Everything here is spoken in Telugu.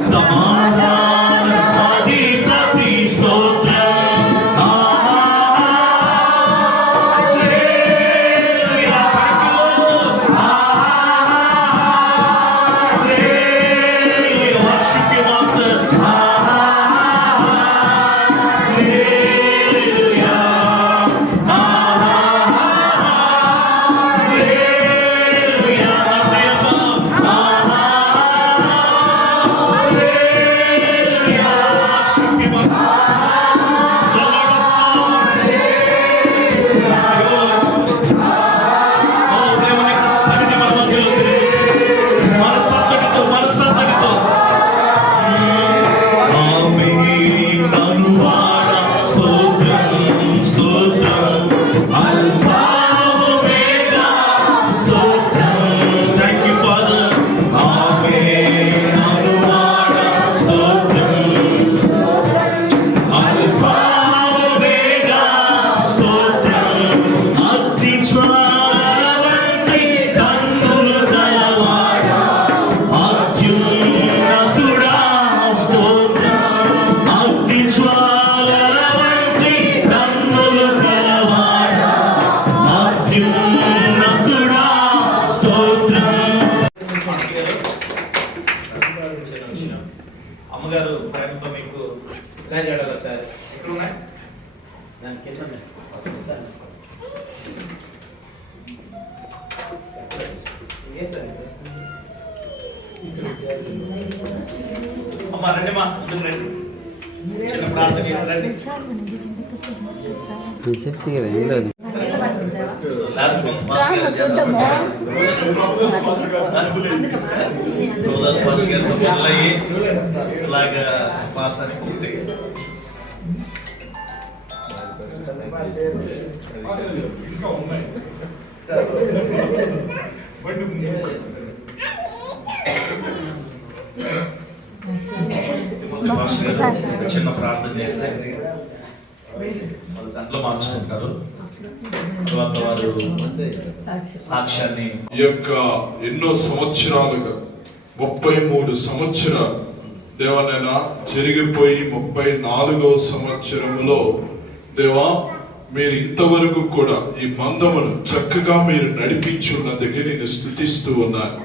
Stop on. అమ్మగారు ప్రేమతో మీకు ఇలా చేయడం సార్ ఎక్కడ ఉన్నాయి దాని కింద ఉన్నాయి. వస్తాను. అమ్మ రండి మా ముందుకు రండి. చిన్న ప్రార్థన చేసి రండి. నేను చెప్తే కదా ఏం లేదు. లాస్ట్ మంత్ మాస్ గారు చేద్దాం రోజా మాస్ గారితో మొదలయ్యి ఇలాగా పాస్ అని పూర్తి చిన్న ప్రార్థన చేస్తే వాళ్ళు దాంట్లో మార్చుకుంటారు తర్వాత వారు సాక్ష్యాన్ని ఈ యొక్క ఎన్నో సంవత్సరాలుగా ముప్పై మూడు సంవత్సరాలు దేవనైనా జరిగిపోయి ముప్పై నాలుగవ సంవత్సరంలో దేవా మీరు ఇంతవరకు కూడా ఈ మందమును చక్కగా మీరు నడిపించున్నందుకే నేను స్థుతిస్తూ ఉన్నాను.